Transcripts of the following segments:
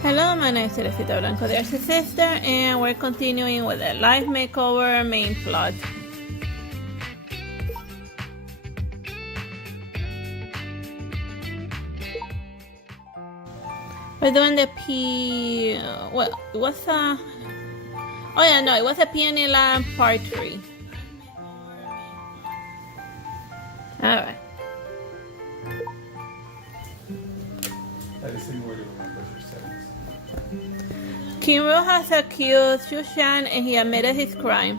Hello, my name is Teresita Blanco, the Artsy sister, and we're continuing with the Life Makeover main plot. We're doing the what? What's a? Oh yeah, no, it was a Peony Land Part 3. All right. I just think we're doing my first settings. Kinro has accused Shushan and he admitted his crime.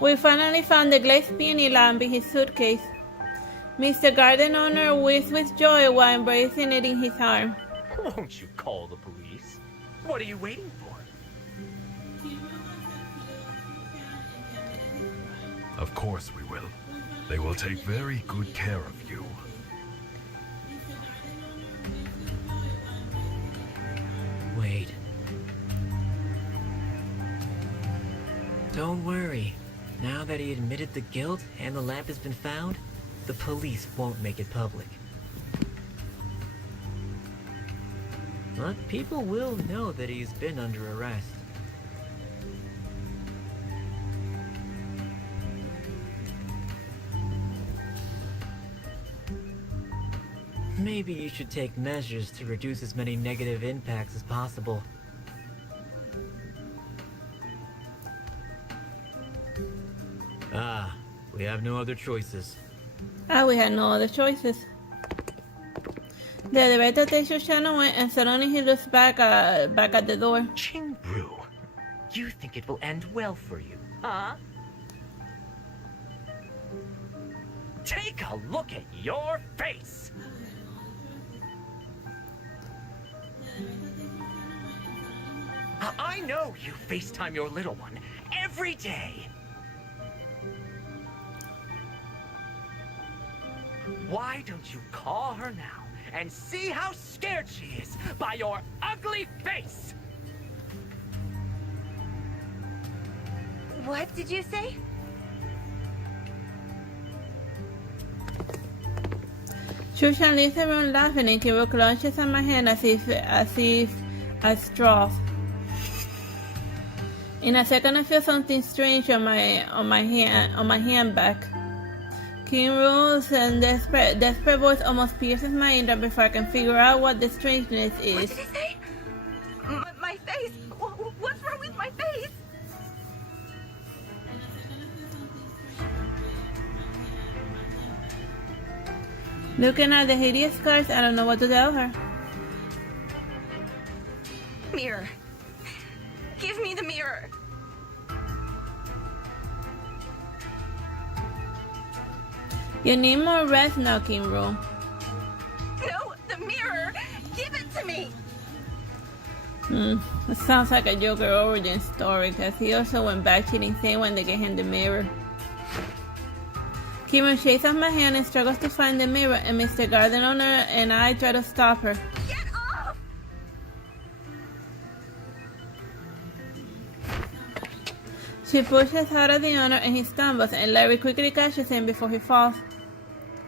We finally found the glazed peony lamp in his suitcase. Mr. Garden owner whizzed with joy while embracing it in his arm. Won't you call the police? What are you waiting for? Of course we will. They will take very good care of you. Wait. Don't worry. Now that he admitted the guilt and the lamp has been found, the police won't make it public. But people will know that he's been under arrest. Maybe you should take measures to reduce as many negative impacts as possible. Ah, we have no other choices. We had no other choices. The elevator takes Shushan away and suddenly he looks back at the door. Chingbru, you think it will end well for you, huh? Take a look at your face! I know you FaceTime your little one every day. Why don't you call her now and see how scared she is by your ugly face? What did you say? Shushan leaves the room laughing and Kinro clutches at my hand as if a straw. In a second, I feel something strange on my handbag. Kinro's desperate voice almost pierces my ear before I can figure out what the strangeness is. What did he say? My face. What's wrong with my face? Looking at the hideous scars, I don't know what to tell her. Mirror. Give me the mirror. You need more rest now, Kinro. No, the mirror. Give it to me. It sounds like a Joker origin story, because he also went batshit insane when they gave him the mirror. Kinro shakes off my hand and struggles to find the mirror, and Mr. Garden owner and I try to stop her. Get off! She pushes out of the owner and he stumbles, and Larry quickly catches him before he falls.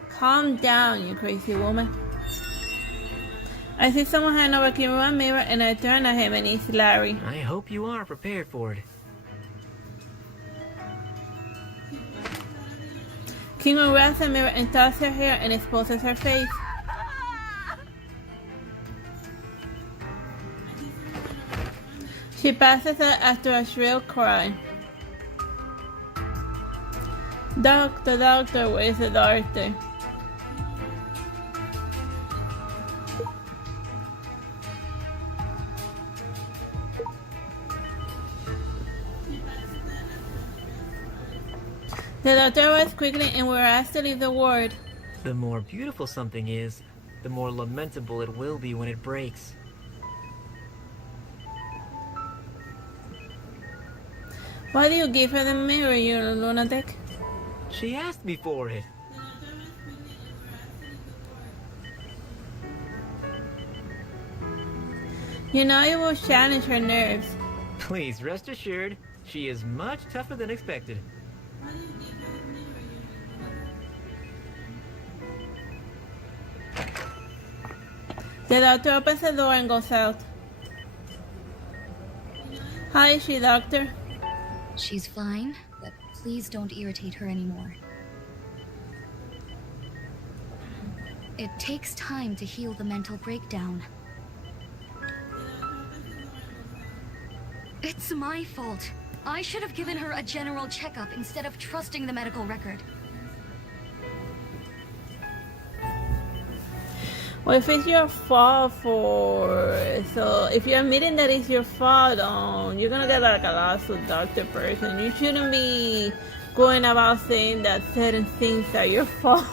Calm down, you crazy woman. I see someone hand over Kinro a mirror and I turn at him and it's Larry. I hope you are prepared for it. Kinro grabs the mirror and tosses her hair and exposes her face. She passes out after a shrill cry. Doctor, doctor, where's the doctor? The doctor arrives quickly and we're asked to leave the ward. The more beautiful something is, the more lamentable it will be when it breaks. Why do you give her the mirror, you lunatic? She asked me for it. You know it will challenge her nerves. Please rest assured, she is much tougher than expected. The doctor opens the door and goes out. How is she, doctor? She's fine, but please don't irritate her anymore. It takes time to heal the mental breakdown. It's my fault. I should have given her a general checkup instead of trusting the medical record. Well, if it's your fault so if you're admitting that it's your fault, you're gonna get like a lawsuit, doctor person. You shouldn't be going about saying that certain things are your fault.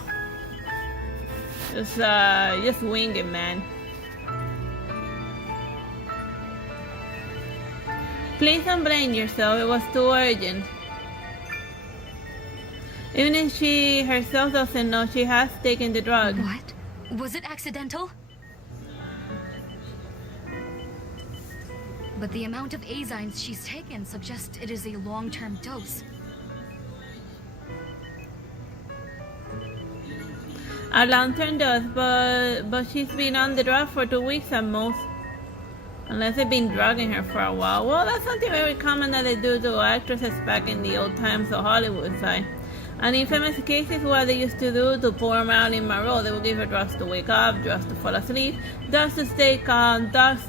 Just wing it, man. Please don't blame yourself. It was too urgent. Even if she herself doesn't know, she has taken the drug. What? Was it accidental? But the amount of azymes she's taken suggests it is a long-term dose. A long-term dose, but she's been on the drug for 2 weeks at most. Unless they've been drugging her for a while. Well, that's something very common that they do to actresses back in the old times of Hollywood side. And in famous cases, what they used to do to pour Marilyn Monroe, they would give her drugs to wake up, drugs to fall asleep, drugs to stay calm, drugs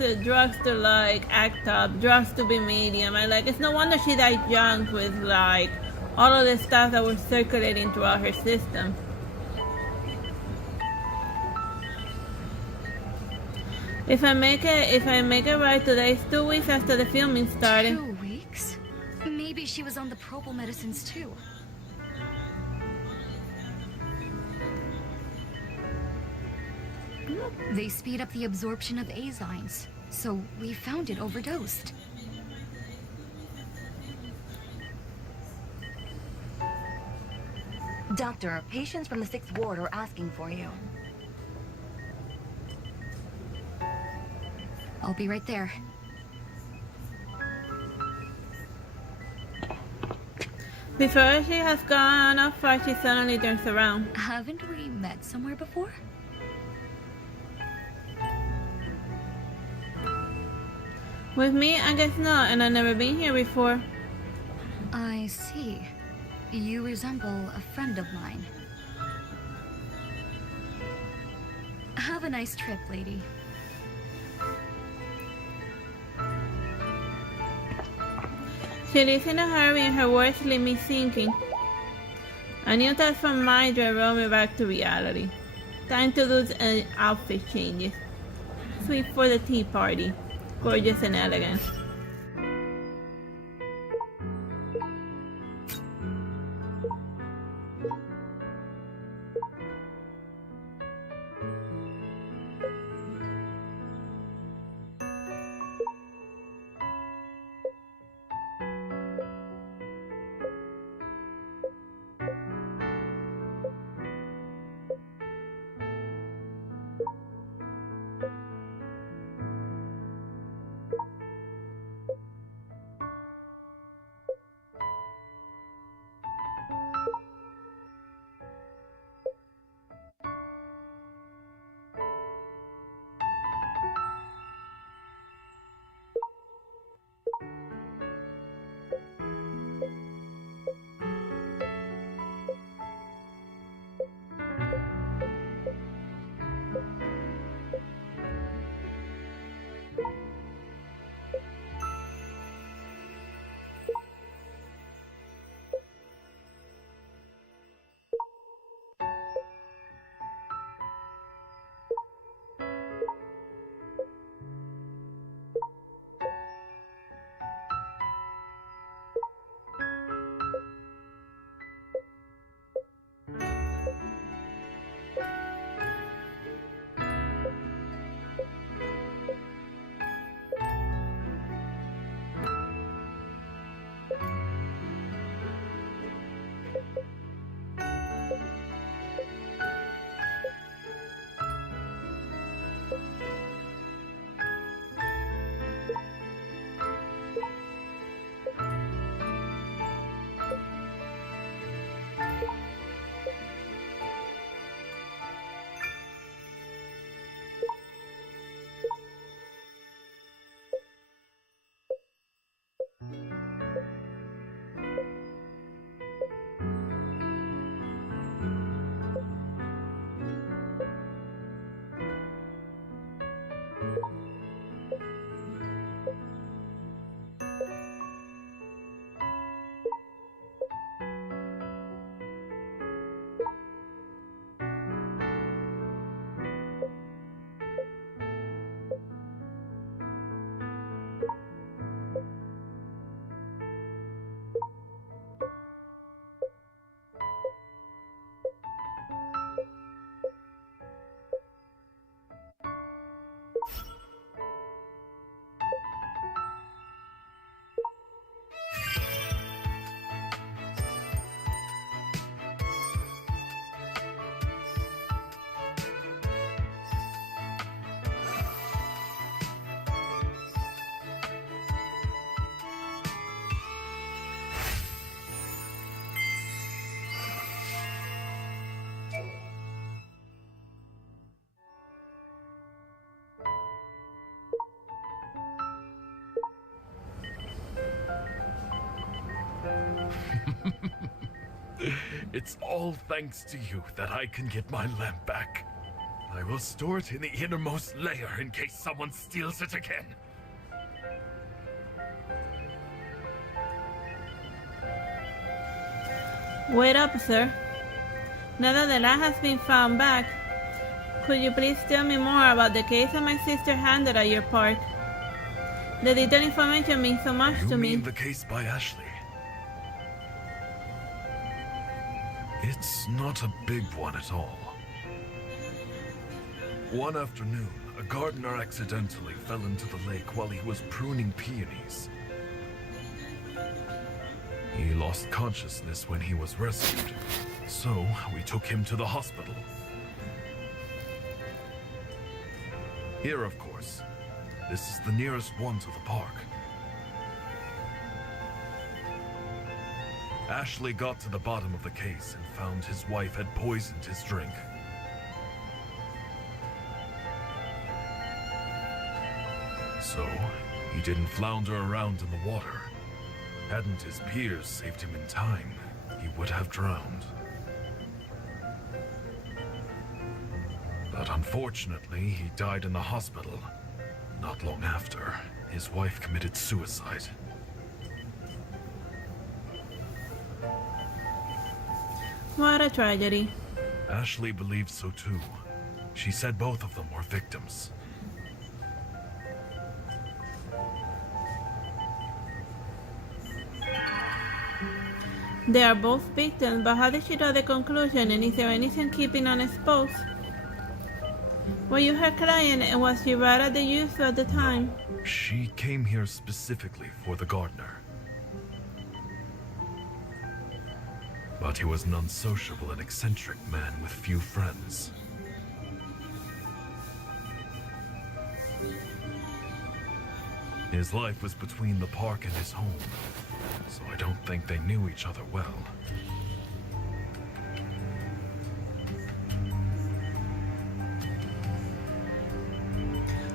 to like act up, drugs to be medium. And like, it's no wonder she died young with like all of the stuff that was circulating throughout her system. If I make it right, today is 2 weeks after the filming started. 2 weeks? Maybe she was on the propal medicines too. They speed up the absorption of azymes, so we found it overdosed. Doctor, patients from the 6th ward are asking for you. I'll be right there. Before she has gone off far, she suddenly turns around. Haven't we met somewhere before? With me, I guess not, and I've never been here before. I see. You resemble a friend of mine. Have a nice trip, lady. She leaves in a hurry and her words leave me thinking. A new task from my dream brought me back to reality. Time to do an outfit changes. Sweet for the tea party. Gorgeous and elegant. It's all thanks to you that I can get my lamp back. I will store it in the innermost layer in case someone steals it again. Wait up, sir. Now that the lamp has been found back, could you please tell me more about the case that my sister handled at your park? The detailed information means so much You to me. mean the case by Ashley? It's not a big one at all. One afternoon, a gardener accidentally fell into the lake while he was pruning peonies. He lost consciousness when he was rescued, so we took him to the hospital. Here, of course. This is the nearest one to the park. Ashley got to the bottom of the case and found his wife had poisoned his drink. So, he didn't flounder around in the water. Hadn't his peers saved him in time, he would have drowned. But unfortunately, he died in the hospital. Not long after, his wife committed suicide. What a tragedy. Ashley believed so too. She said both of them were victims. They are both victims, but how did she draw the conclusion, and is there anything keeping unexposed? Were you her client, and was she right at the user at the time? She came here specifically for the gardener. But he was an unsociable and eccentric man with few friends. His life was between the park and his home, so I don't think they knew each other well.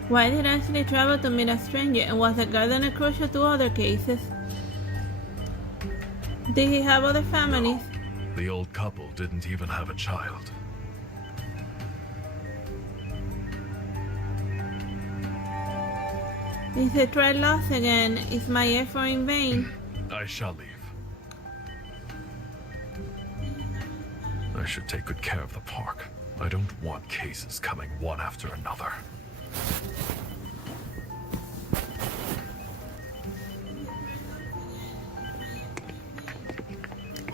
Why did Ashley travel to meet a stranger, and was the gardener crucial to other cases? Did he have other families? The old couple didn't even have a child. If I try loss again, is my effort in vain? I shall leave. I should take good care of the park. I don't want cases coming one after another.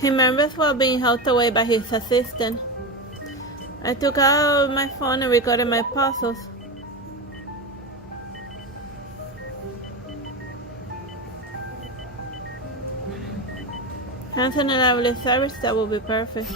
He remembers while being helped away by his assistant. I took out my phone and recorded my puzzles. Hanson and I will establish that will be perfect.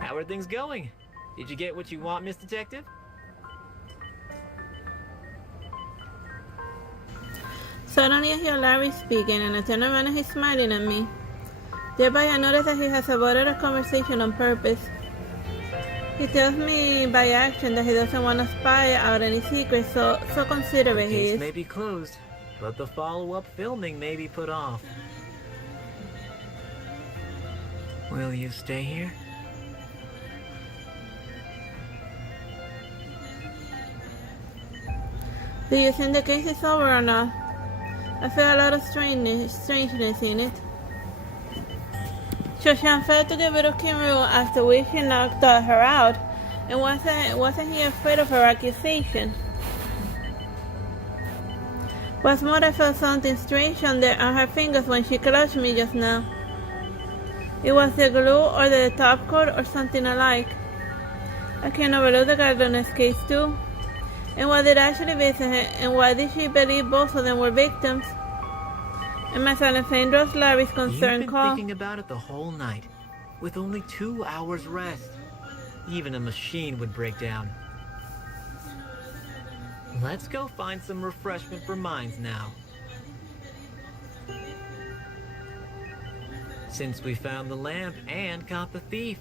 How are things going? Did you get what you want, Miss Detective? Suddenly I hear Larry speaking, and I turn around and he's smiling at me. Thereby I notice that he has avoided a conversation on purpose. He tells me by action that he doesn't want to spy out any secrets, so considerate he The case is. may be closed, but the follow-up filming may be put off. Will you stay here? Do you think the case is over or not? I feel a lot of strangeness in it. Shoshan failed to get rid of Kimuru after which he knocked her out, and wasn't he afraid of her accusation? What's more, I felt something strange on her fingers when she clutched me just now. It was the glue or the top coat or something alike. I can overlook the gardener's case too. And why did Ashley visit her, and why did she believe both of them were victims? And my silent flame draws Larry's concerned You've been call. thinking about it the whole night, with only 2 hours rest. Even a machine would break down. Let's go find some refreshment for minds now. Since we found the lamp and caught the thief.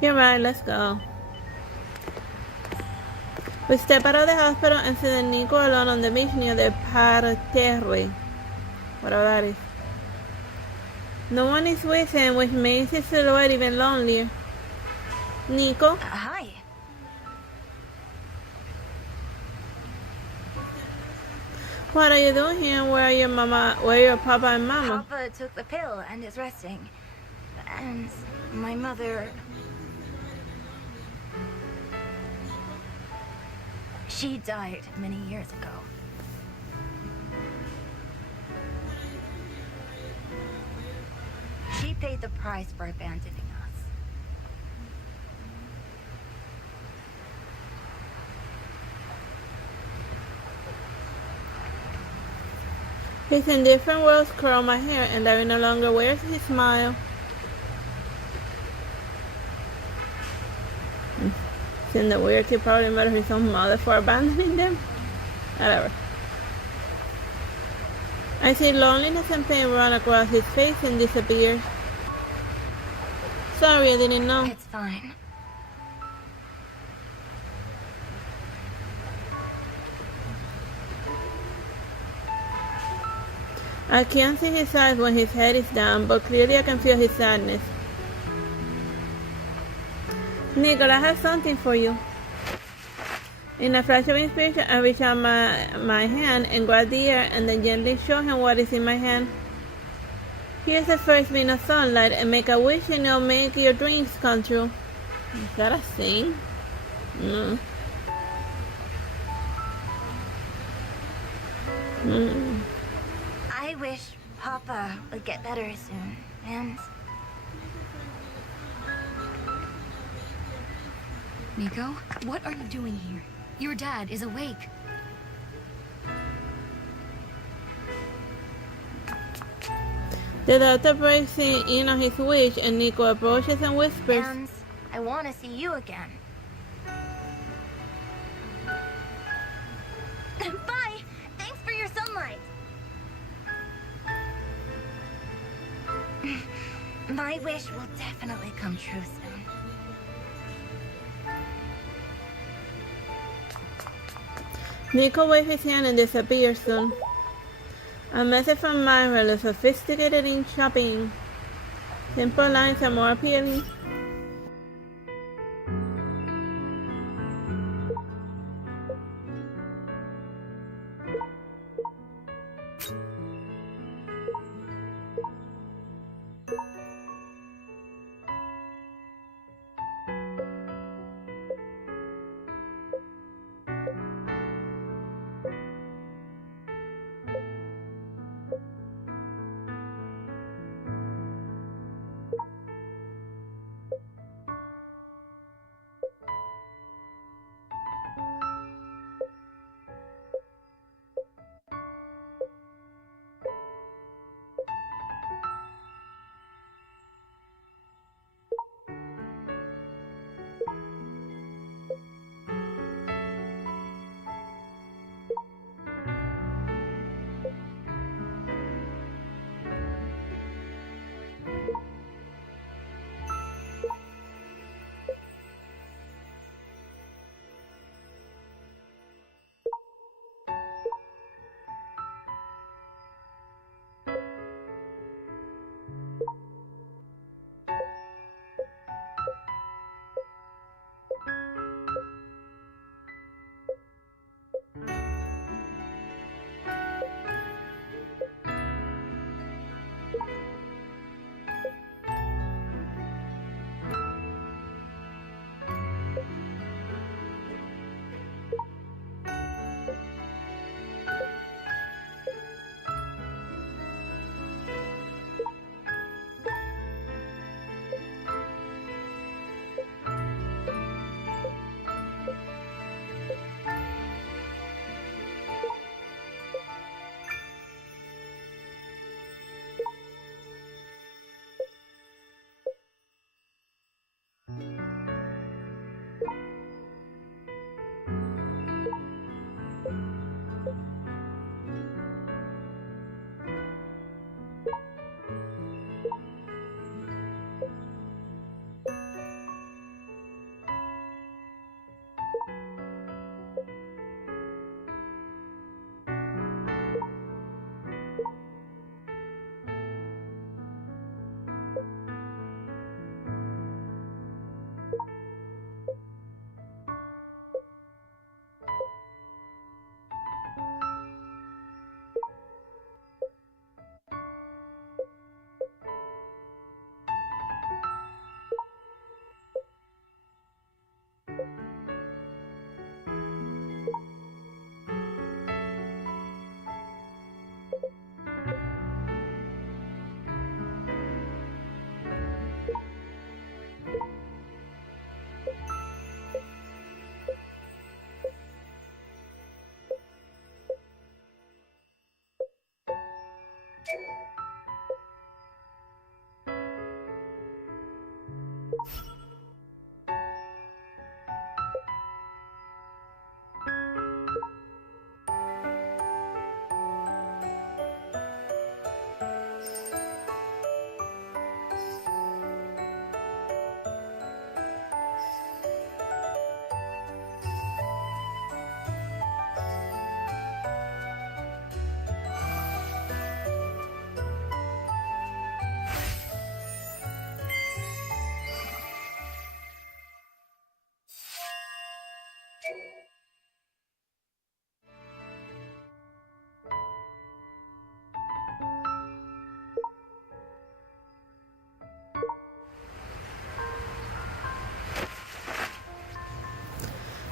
You're right, let's go. We step out of the hospital and see Nico alone on the beach near the parterre. Whatever that is. No one is with him, which makes his silhouette even lonelier. Nico? Hi. What are you doing here? Where are your papa and mama? Papa took the pill and is resting. And my mother... She died many years ago. She paid the price for abandoning us. His indifferent words curl my hair, and Larry no longer wears his smile. Isn't that weird? He probably murdered his own mother for abandoning them. Whatever. I see loneliness and pain run across his face and disappear. Sorry, I didn't know. It's fine. I can't see his eyes when his head is down, but clearly I can feel his sadness. Nicole, I have something for you. In a flash of inspiration, I reach out my hand and grab the air and then gently show him what is in my hand. Here's the first beam of sunlight and make a wish and it'll make your dreams come true. Is that a thing? No. I wish Papa would get better soon. And Nico, what are you doing here? Your dad is awake. The doctor breaks in on his wish, and Nico approaches and whispers, And I want to see you again. Bye! Thanks for your sunlight! My wish will definitely come true soon. Nico waves his hand and disappears soon. A message from Myra looks sophisticated in shopping. Simple lines are more appealing.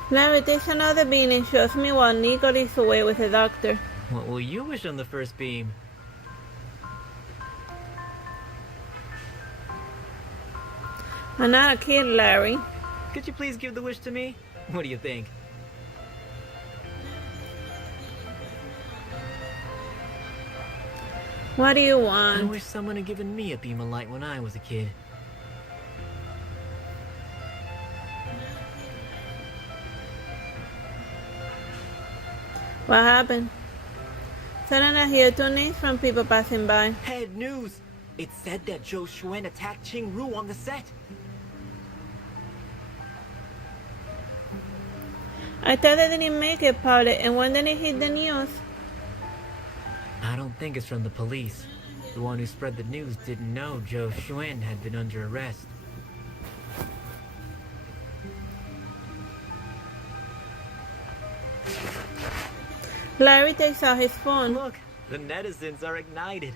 Larry takes another bean and shows me while Nico leads away with the doctor. What will you wish on the first beam? I'm not a kid, Larry. Could you please give the wish to me? What do you think? What do you I want? wish someone had given me a beam of light when I was a kid. What happened? Suddenly I hear two names from people passing by. Head news! It said that Zhou Xuan attacked Qing Ru on the set. I thought they didn't make it public, and when did it hit the news? I don't think it's from the police. The one who spread the news didn't know Zhou Xuan had been under arrest. Larry takes out his phone. Look, the netizens are ignited.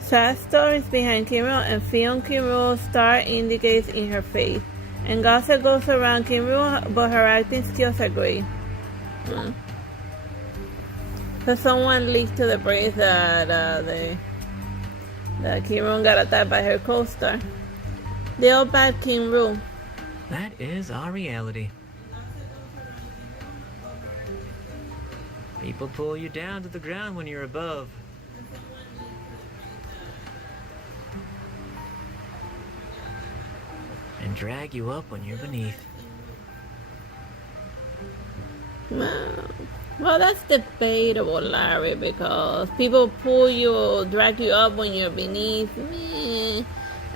Sad stories behind Kim Ru and film Kim Ru's star indicates in her face. And gossip goes around Kim Ru, but her acting skills are great. So someone leaked to the press that Kim Ru got attacked by her co-star. They all bad Kim Ru. That is our reality. People pull you down to the ground when you're above. And drag you up when you're beneath. Well, that's debatable, Larry, because people pull you, drag you up when you're beneath. Meh.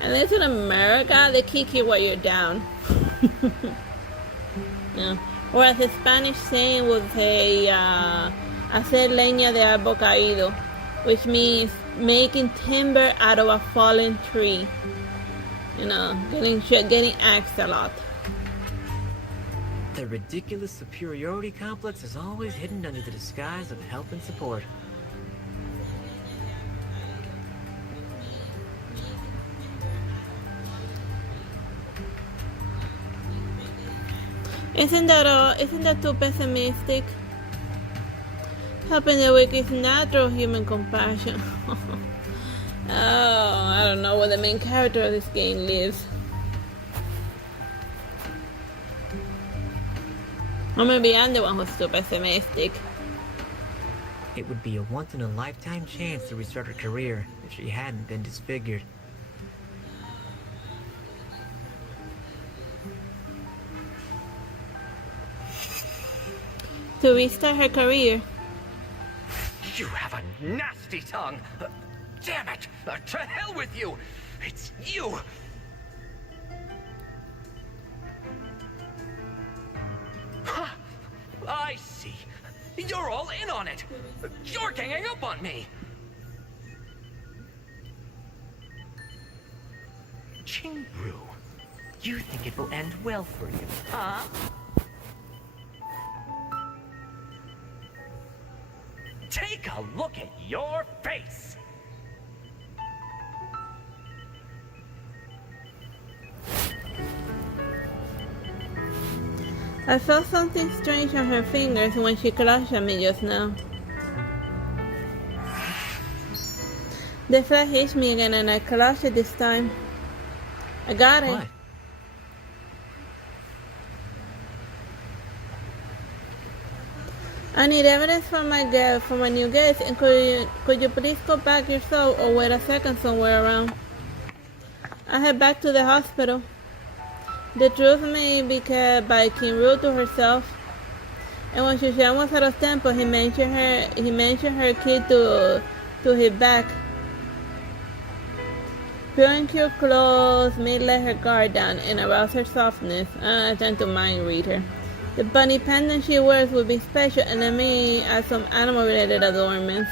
And then in America, they kick you while you're down. Yeah. Or as a Spanish saying would say, hacer leña de árbol caído, which means making timber out of a fallen tree. You know, getting axed a lot. The ridiculous superiority complex is always hidden under the disguise of help and support. Isn't that too pessimistic? Helping the weak is natural human compassion. Oh, I don't know where the main character of this game lives. Or maybe I'm the one who's too pessimistic. It would be a once-in-a-lifetime chance to restart her career if she hadn't been disfigured. To restart her career. You have a nasty tongue. Damn it! To hell with you! It's you! Huh. I see. You're all in on it. You're ganging up on me. Qingru, you think it will end well for you, huh? Take a look at your face! I felt something strange on her fingers when she clutched at me just now. The flag hit me again and I clutched it this time. I got it. What? I need evidence from my new guest, and could you please go back yourself or wait a second somewhere around? I head back to the hospital. The truth may be kept by Kim Ru to herself. And when Shushan was out of tempo, he mentioned her kid to his back. Feeling her clothes may let her guard down and arouse her softness. I tend to mind read her. The bunny pendant she wears will be special, and let me add some animal-related adornments.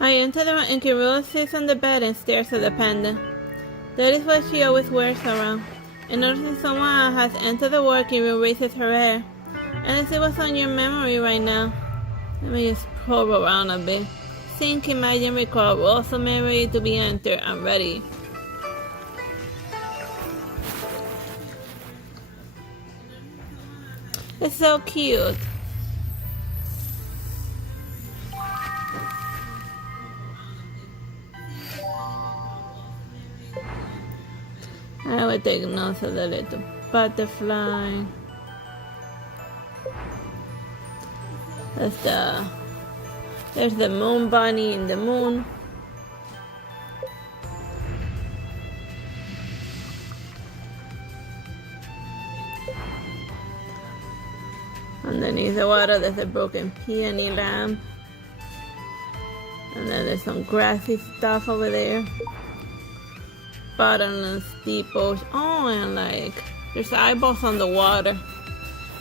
I enter the room and Kirua sits on the bed and stares at the pendant. That is what she always wears around. And noticing someone has entered the working room raises her hair. And let's see what's on your memory right now. Let me just probe around a bit. Think, imagine, recall, also memory to be entered. I'm ready. It's so cute. I will take notes of the little butterfly. There's the moon bunny in the moon. Underneath the water there's a broken peony lamp. And then there's some grassy stuff over there. Bottomless steeples. Oh, and like there's eyeballs on the water.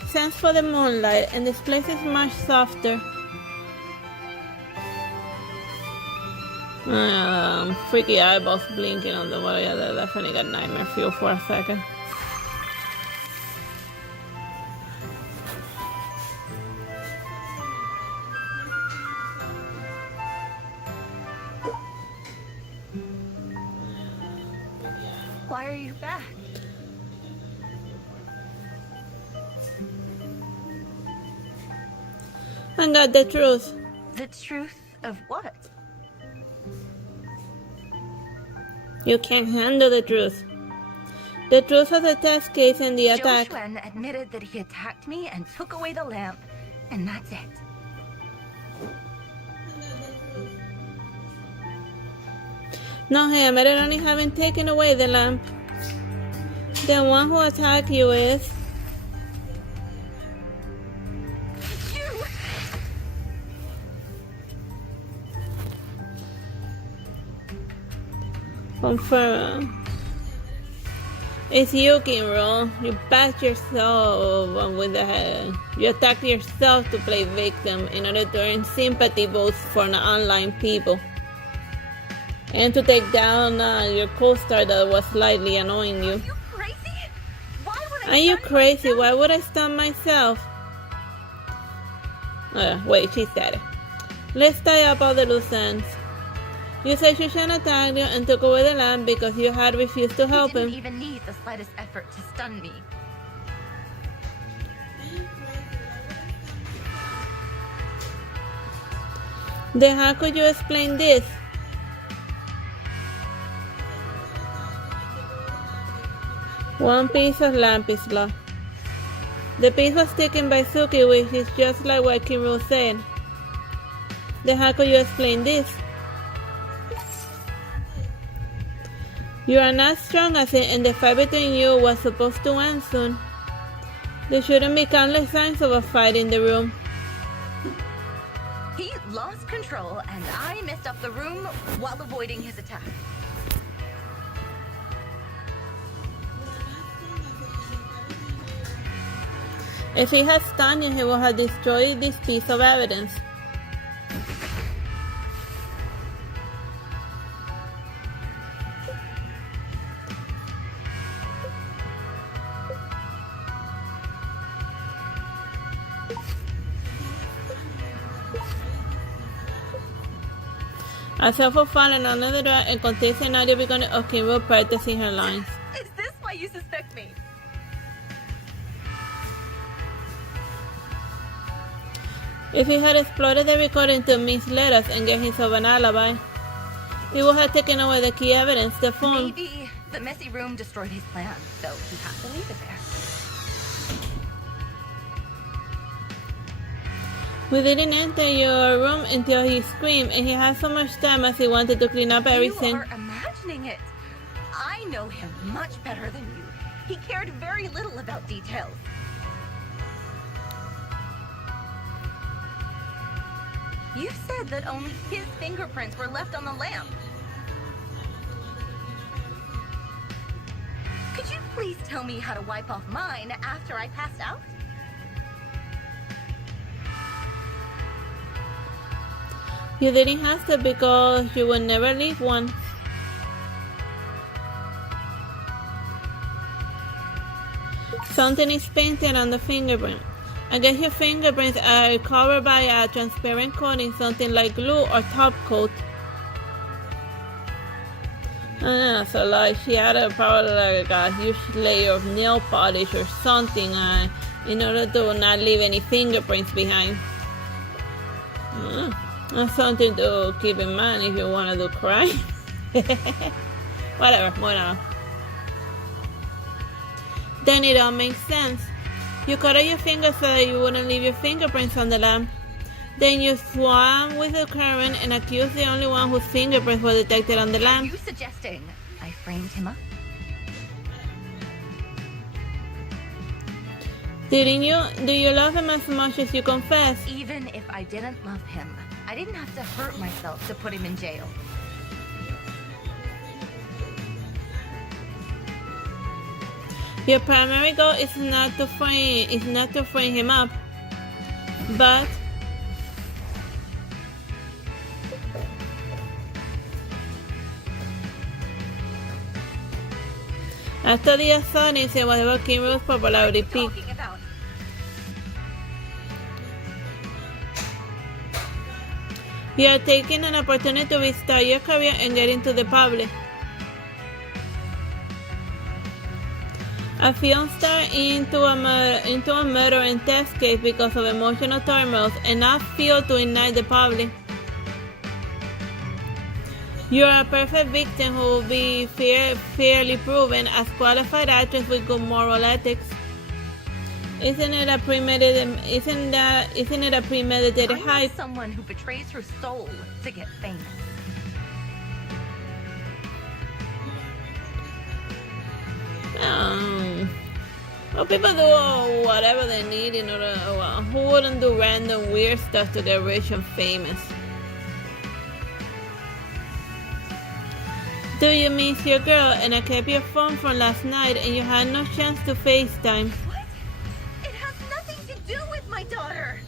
Sense for the moonlight, and this place is much softer. Freaky eyeballs blinking on the water. Yeah, that definitely got nightmare feel for a second. Why are you back? I got the truth. The truth of what? You can't handle the truth. The truth of the test case and the attack. Joe Schwen admitted that he attacked me and took away the lamp, and that's it. No, hey, I admitted only having taken away the lamp. The one who attacked you is... Confirm. It's you, Kinro. You bashed yourself with the head. You attacked yourself to play victim in order to earn sympathy votes for the online people. And to take down your co-star that was slightly annoying you. Are you crazy? Why would I? Are you stun crazy? myself? Why would I stun myself? Wait, she said it. Let's tie up all the loose ends. You said Shushan attacked you and took away the lamp because you had refused to help He him. didn't even need the slightest effort to stun me. Then how could you explain this? One piece of lamp is lost. The piece was taken by Suki, which is just like what Kinro said. Then how could you explain this? You are not strong as it, and the fight between you was supposed to end soon. There shouldn't be countless signs of a fight in the room. He lost control, and I messed up the room while avoiding his attack. If he had stunned you, he would have destroyed this piece of evidence. A cell phone and another door and contains an audio recording of Kinro practicing her lines. Is this why you suspect me? If he had exploited the recording to mislead us and get himself an alibi, he would have taken away the key evidence, the phone. Maybe the messy room destroyed his plan, so he has to leave it there. We didn't enter your room until he screamed, and he had so much time as he wanted to clean up everything. You are imagining it. I know him much better than you. He cared very little about details. You said that only his fingerprints were left on the lamp. Could you please tell me how to wipe off mine after I passed out? You didn't have to because you would never leave one. Something is painted on the fingerprint. I guess your fingerprints are covered by a transparent coating, something like glue or top coat. So like she had probably like a huge layer of nail polish or something in order to not leave any fingerprints behind. That's something to keep in mind if you want to do crime. Whatever, moving on. Then it all makes sense. You cut out your fingers so that you wouldn't leave your fingerprints on the lamp. Then you swam with the current and accused the only one whose fingerprints were detected on the Are lamp. you suggesting I framed him up? Didn't you? Do you love him as much as you confess? Even if I didn't love him, I didn't have to hurt myself to put him in jail. Your primary goal is not to frame him up, but after the assault incident, whatever Kimberly's popularity peaked. Talking about You are taking an opportunity to restart your career and get into the public. A film star into a murder and theft case because of emotional turmoil, enough fuel to ignite the public. You are a perfect victim who will be fairly proven as qualified actress with good moral ethics. Isn't it a premeditated I'm hype? not someone who betrays her soul to get famous. Well, people do whatever they need in order. Well, who wouldn't do random weird stuff to get rich and famous? Do you miss your girl? And I kept your phone from last night and you had no chance to FaceTime. What? It has nothing to do with my daughter.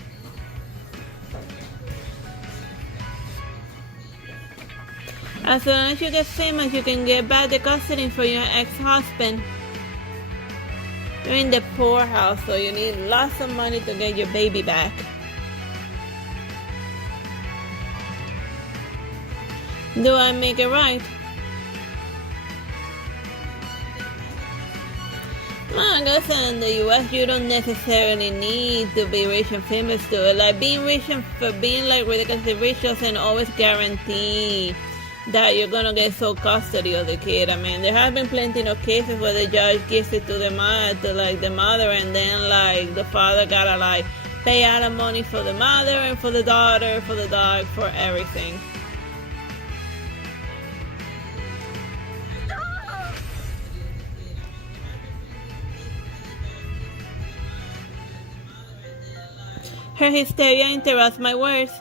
As soon as you get famous, you can get back the custody for your ex-husband. You're in the poorhouse, so you need lots of money to get your baby back. Do I make it right? Well, I guess in the US you don't necessarily need to be rich and famous to it. Like being rich and for being like ridiculously rich doesn't always guarantee that you're gonna get sole custody of the kid. I mean, there have been plenty of cases where the judge gives it to the mother, and then like the father gotta like pay alimony for the mother and for the daughter, for the dog, for everything. Her hysteria interrupts my words.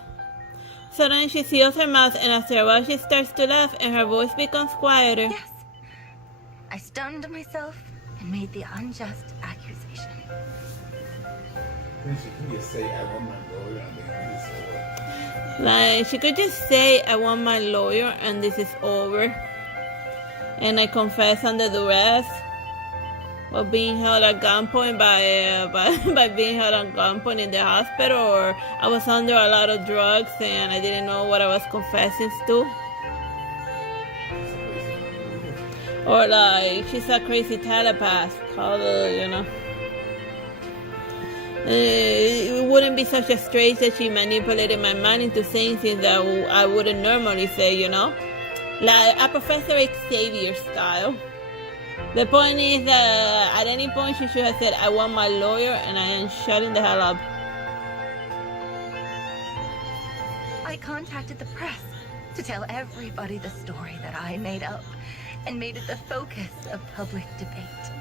Suddenly she seals her mouth, and after a while she starts to laugh and her voice becomes quieter. Yes. I stunned myself and made the unjust accusation. Then she can just say, I want my lawyer, and then it's over. Like, she could just say, I want my lawyer and this is over. And I confess under duress. Or being held at gunpoint by being held at gunpoint in the hospital, or I was under a lot of drugs and I didn't know what I was confessing to. Or like, she's a crazy telepath, you know. It wouldn't be such a stretch that she manipulated my mind into saying things that I wouldn't normally say, you know. Like a Professor Xavier style. The point is that at any point she should have said, I want my lawyer, and I am shutting the hell up. I contacted the press to tell everybody the story that I made up and made it the focus of public debate.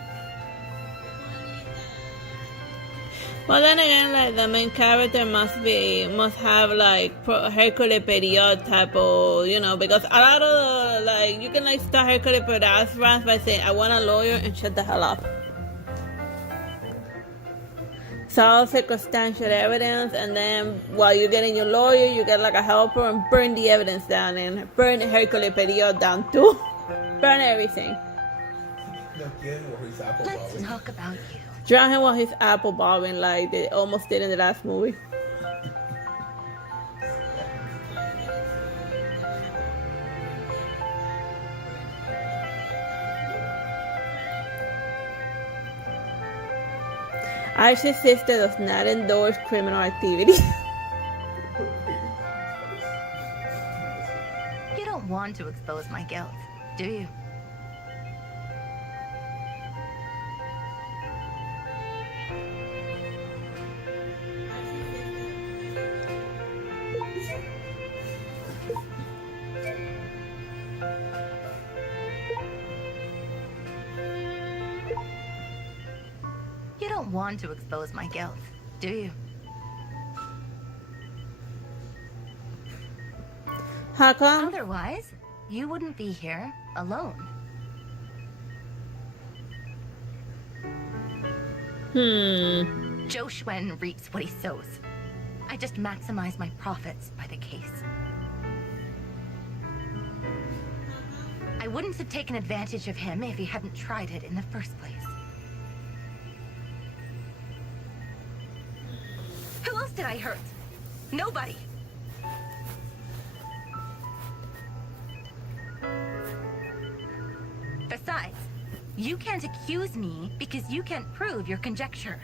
Well, then again, like the main character must have like Hercule Poirot type of, you know, because a lot of like you can like start Hercule Poirot's runs by saying I want a lawyer and shut the hell up. It's all circumstantial evidence, and then while you're getting your lawyer, you get like a helper and burn the evidence down and burn the Hercule Period down too. Burn everything. No kidding, or he's apple Let's bobbing. talk about you. Drown him while he's apple bobbing like they almost did in the last movie. Archie's sister does not endorse criminal activity. You don't want to expose my guilt, do you? You don't want to expose my guilt, do you? How come? Otherwise, you wouldn't be here alone. Joe Schwen reaps what he sows. I just maximize my profits by the case. I wouldn't have taken advantage of him if he hadn't tried it in the first place. Who else did I hurt? Nobody. Besides, you can't accuse me because you can't prove your conjecture.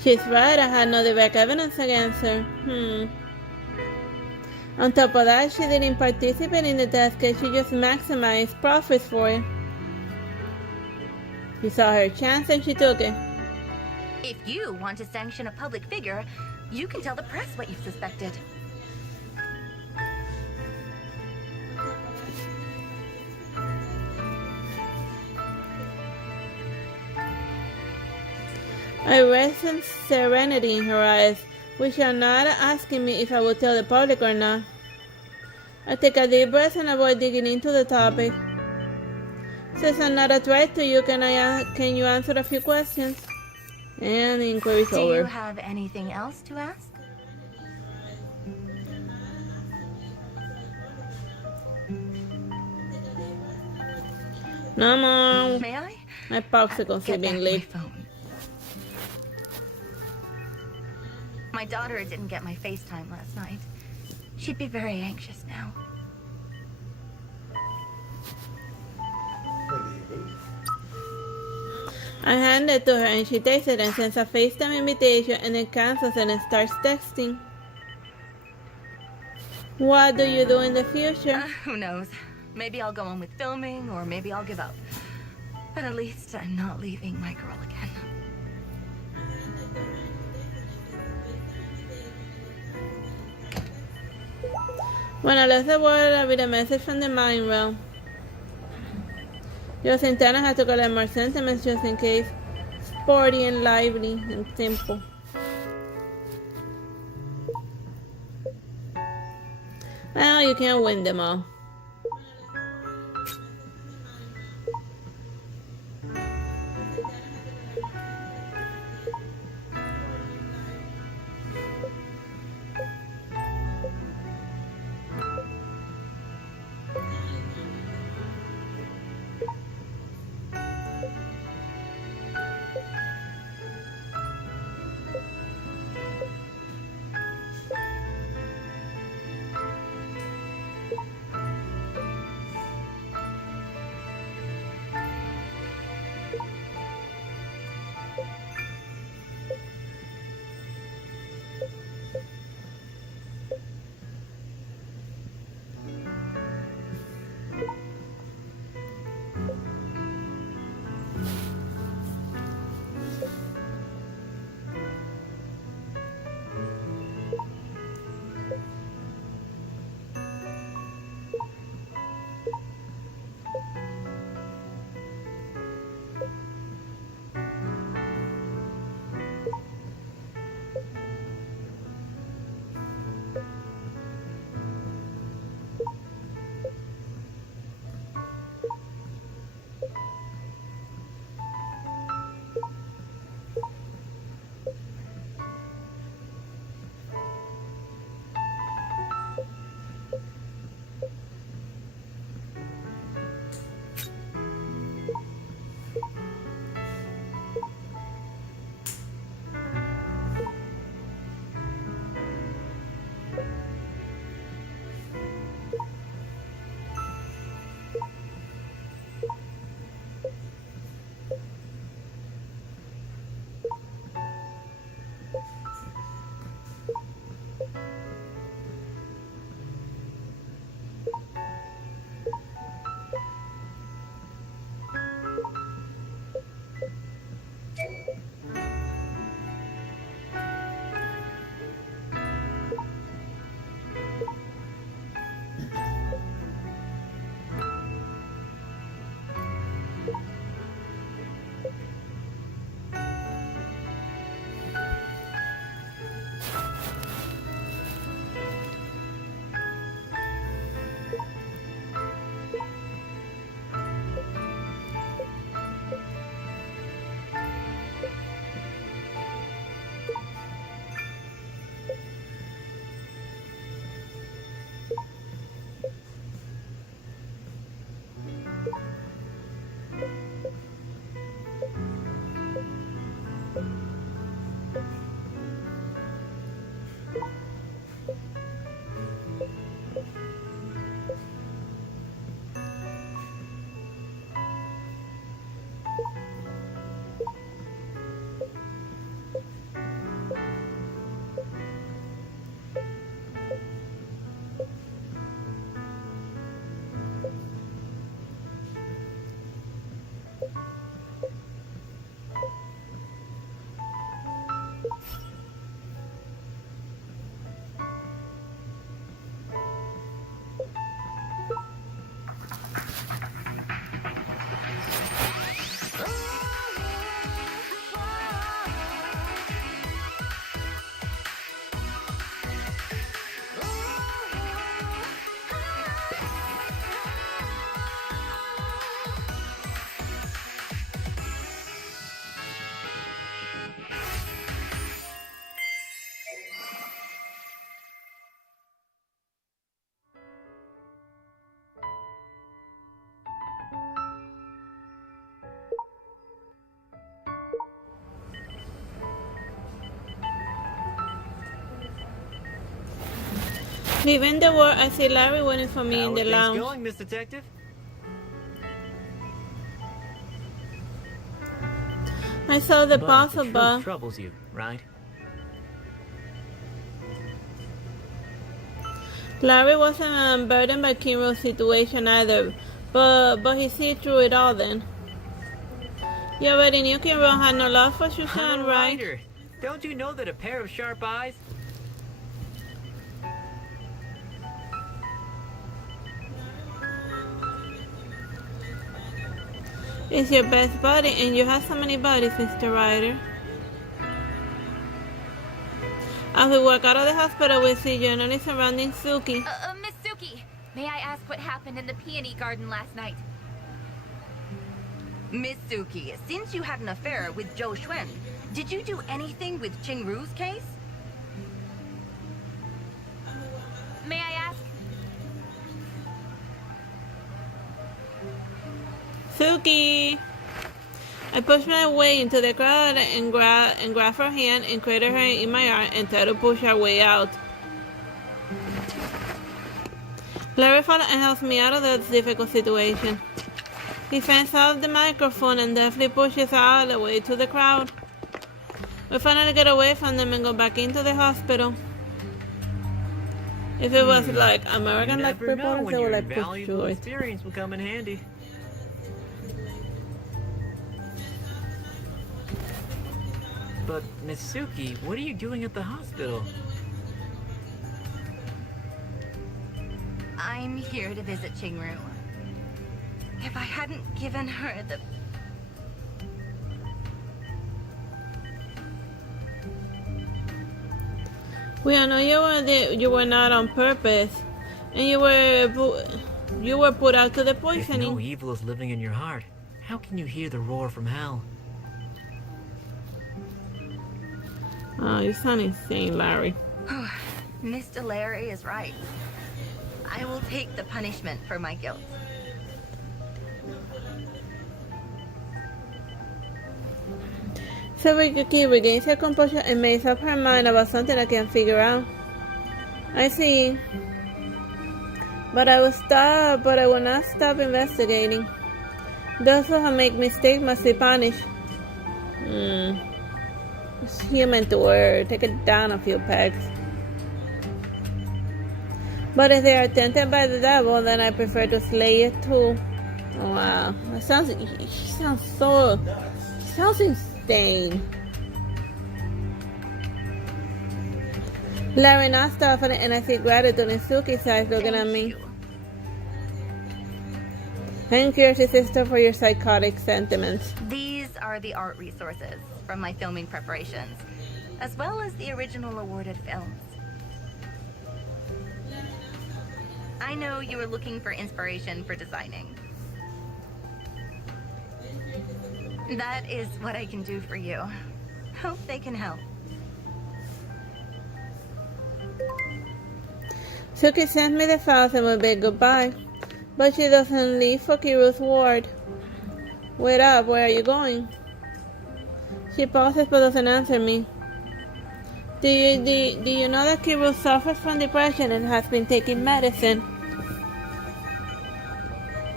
She's right, I had no direct evidence against her. On top of that, she didn't participate in the death case, she just maximized profits for it. She saw her chance and she took it. If you want to sanction a public figure, you can tell the press what you've suspected. I read some serenity in her eyes, which are not asking me if I will tell the public or not. I take a deep breath and avoid digging into the topic. Since I'm not a threat to you, can you answer a few questions? And the inquiry's Do you over. have anything else to ask? No, Mom. May I? My popsicles are Get back being my late. phone. My daughter didn't get my FaceTime last night. She'd be very anxious now. I hand it to her and she takes it and sends a FaceTime invitation and then cancels it and starts texting. What do you do in the future? Who knows? Maybe I'll go on with filming, or maybe I'll give up. But at least I'm not leaving my girl again. When I left the water, I read a message from the mind realm. Your Santana had to collect more sentiments just in case. Sporty and lively and simple. Well, you can't win them all. Leaving the work, I see Larry waiting for me How in are the things lounge. going, Miss Detective? I saw the But possible. the truth troubles you, right? Larry wasn't burdened by Kinro's situation either, but he see through it all then. You already knew Kinro had no love for I'm Susan, a right? writer. Don't you know that a pair of sharp eyes? It's your best buddy, and you have so many buddies, Mr. Ryder. As we walk out of the hospital, we see journalists surrounding Suki. Miss Suki, may I ask what happened in the Peony garden last night? Miss Suki, since you had an affair with Joe Schwen, did you do anything with Ching-Ru's case? May I ask? Suki! I push my way into the crowd and grab her hand and cradle her in my arm and try to push her way out. Larry follows and helps me out of this difficult situation. He fends off the microphone and deftly pushes her all the way to the crowd. We finally get away from them and go back into the hospital. If it was like American like You never know reporters, when they would your like push invaluable through it. experience will come in handy. But, Miss Suki, what are you doing at the hospital? I'm here to visit Ching-Ru. If I hadn't given her the... We all know you were not on purpose, and you were put out to the If no poisoning. evil is living in your heart, how can you hear the roar from hell? Oh, you sound insane, Larry. Mr. Larry is right. I will take the punishment for my guilt. So Yuki regains her composure and makes up her mind about something I can't figure out. I see. But I will not stop investigating. Those who have made mistakes must be punished. It's human to her. Take it down a few pegs. But if they are tempted by the devil, then I prefer to slay it too. Oh, wow. She sounds insane. Larry not stopping it, and I see gratitude in Suki's eyes looking at me. Thank you, sister, for your psychotic sentiments. These are the art resources from my filming preparations, as well as the original awarded films. I know you were looking for inspiration for designing. That is what I can do for you. Hope they can help. Suki sends me the files and will bid goodbye. But she doesn't leave for Kiru's ward. Wait up, where are you going? She pauses but doesn't answer me. Do you know that Kiru suffers from depression and has been taking medicine?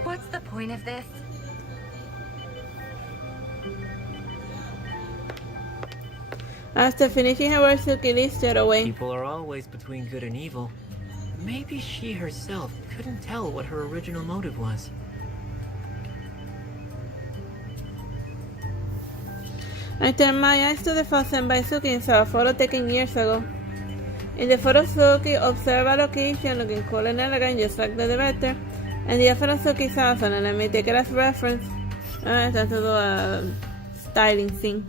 What's the point of this? After finishing her work, Suki leaves straight away. People are always between good and evil. Maybe she herself couldn't tell what her original motive was. I turned my eyes to the file sent by Suki and saw a photo taken years ago. In the photo, Suki observed a location looking cool and elegant, just like the director, and the other of Suki's house, and let me take it as reference. It's to do a styling thing.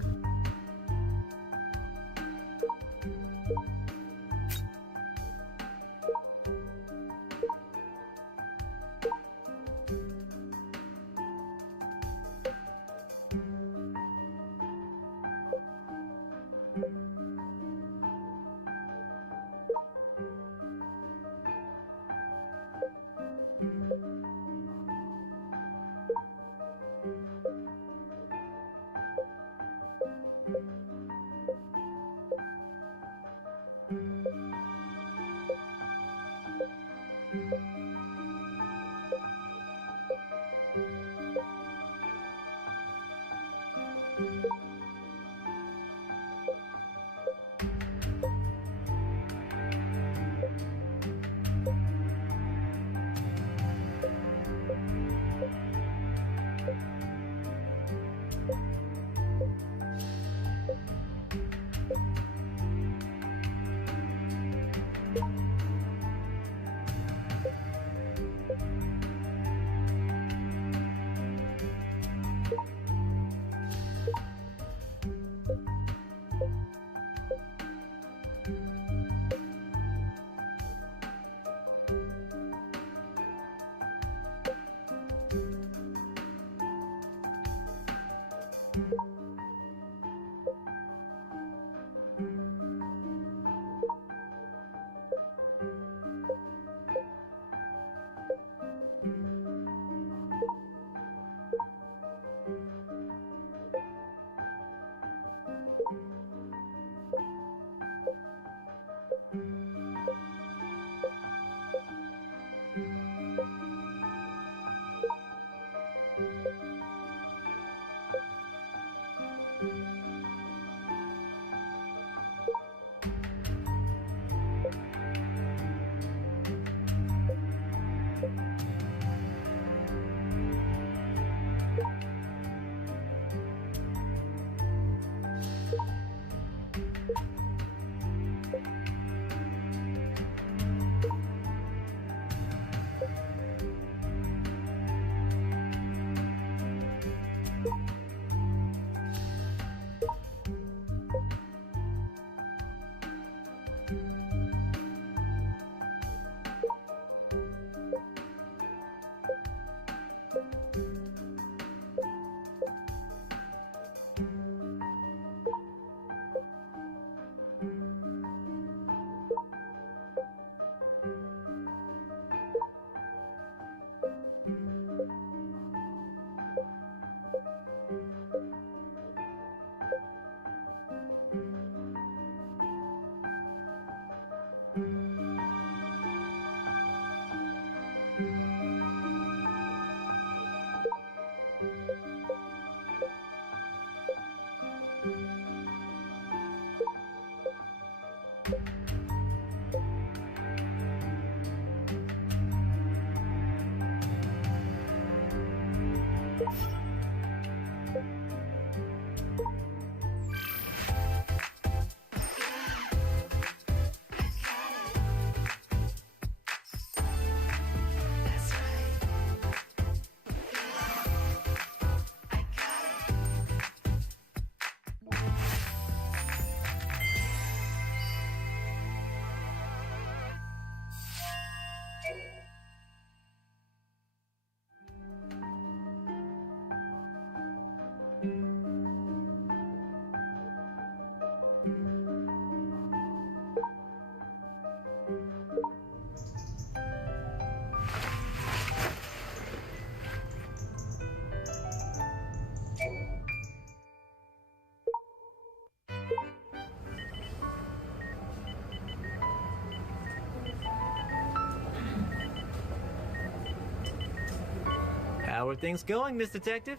How are things going, Miss Detective?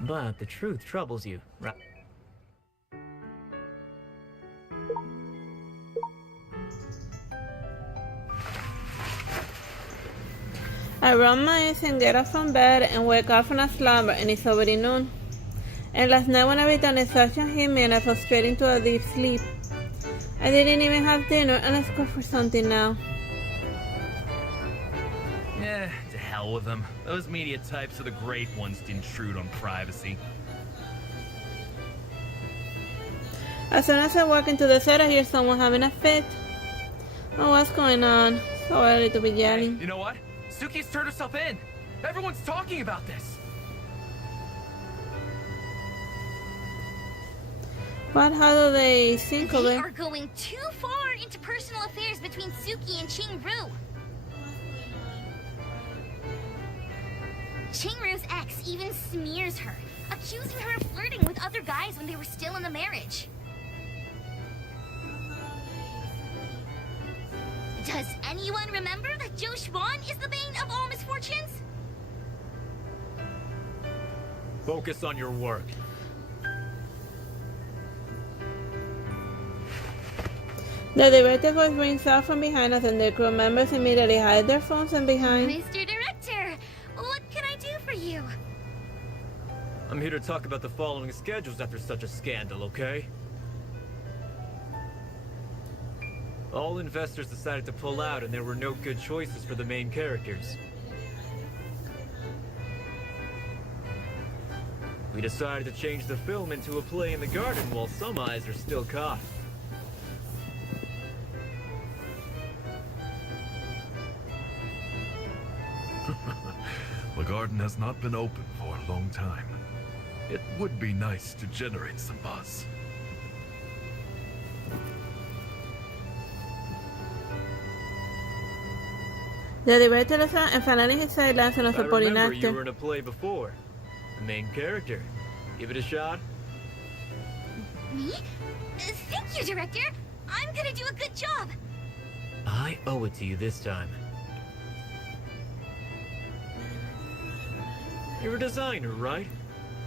But the truth troubles you, right? I rub my eyes and get up from bed and wake up from a slumber, and it's already noon. And last night when I returned, suction hit me and I fell straight into a deep sleep. I didn't even have dinner, and let's go for something now. Eh, to hell with them. Those media types are the great ones to intrude on privacy. As soon as I walk into the set, I hear someone having a fit. Oh, what's going on? So early to be yelling. You know what? Suki's turned herself in. Everyone's talking about this. But how do they think of They it? are going too far into personal affairs between Suki and Ching-Ru. Ching-Ru's ex even smears her, accusing her of flirting with other guys when they were still in the marriage. Does anyone remember that Joe Schwan is the bane of all misfortunes? Focus on your work. The director voice rings out from behind us, and the crew members immediately hide their phones and behind. Mr. Director, what can I do for you? I'm here to talk about the following schedules after such a scandal, okay? All investors decided to pull out, and there were no good choices for the main characters. We decided to change the film into a play in the garden while some eyes are still caught. The garden has not been open for a long time. It would be nice to generate some buzz. The director is finally his silence and a I supporting remember you actor. were in a play before. The main character. Give it a shot. Me? Thank you, Director. I'm gonna do a good job. I owe it to you this time. You're a designer, right?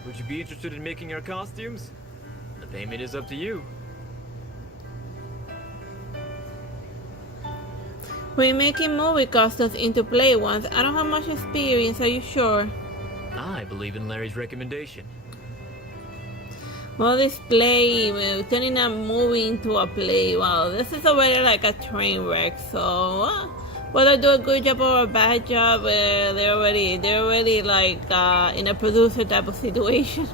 Would you be interested in making our costumes? The payment is up to you. We're making movie costumes into play ones. I don't have much experience, are you sure? I believe in Larry's recommendation. Well, this play, turning a movie into a play, wow, this is already like a train wreck, so whether do a good job or a bad job, they're already like in a producer type of situation.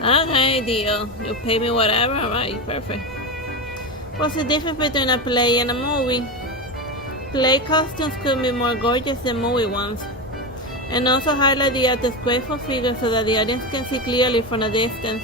Okay, deal. You pay me whatever, alright, perfect. What's the difference between a play and a movie? Play costumes could be more gorgeous than movie ones, and also highlight the artist's graceful figure so that the audience can see clearly from a distance.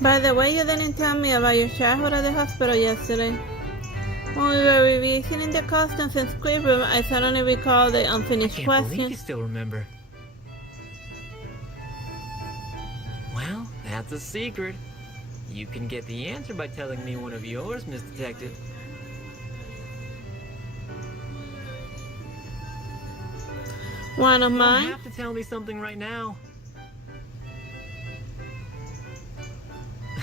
By the way, you didn't tell me about your childhood at the hospital yesterday. When we were revisiting the costumes and script room, I suddenly recalled the unfinished I can't believe you question. still remember. Well, that's a secret. You can get the answer by telling me one of yours, Miss Detective. One of You mine? don't have to tell me something right now.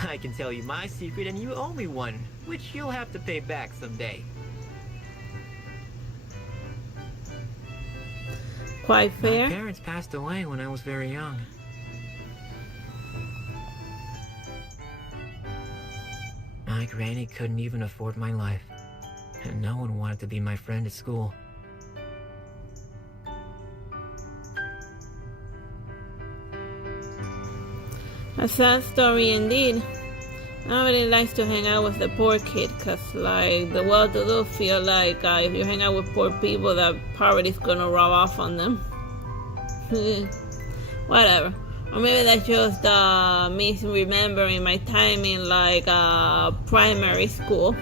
I can tell you my secret and you owe me one, which you'll have to pay back someday. Quite fair. My parents passed away when I was very young. My granny couldn't even afford my life, and no one wanted to be my friend at school. A sad story indeed. Nobody likes to hang out with the poor kid, cause like the well-to-do feel like if you hang out with poor people, that poverty's gonna rub off on them. Whatever. Or maybe that's just me remembering my time in like primary school.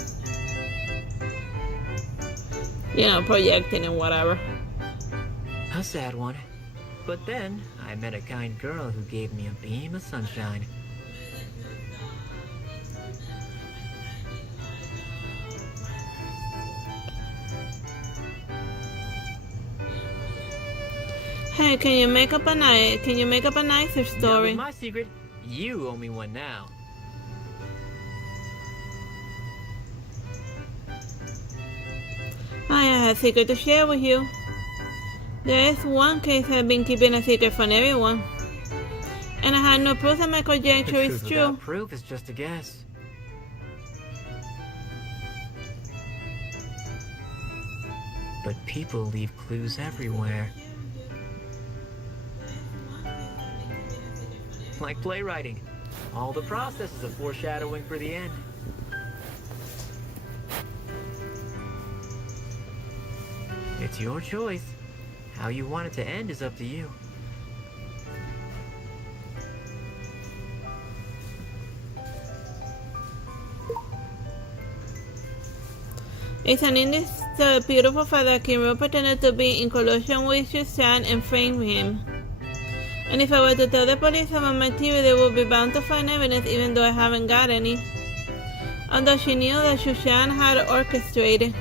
You know, projecting and whatever. A sad one. But then, I met a kind girl who gave me a beam of sunshine. Hey, can you make up a nicer That story? was my secret. You owe me one now. I have a secret to share with you. There is one case I've been keeping a secret from everyone. And I had no proof that my conjecture The is truth true. without proof is just a guess. But people leave clues everywhere. Like playwriting. All the process is a foreshadowing for the end. It's your choice. How you want it to end is up to you. It's an indisputable fact that Kimura pretended to be in collusion with Suzanne and framed him. And if I were to tell the police about my theory, they would be bound to find evidence even though I haven't got any. Although she knew that Suzanne had orchestrated.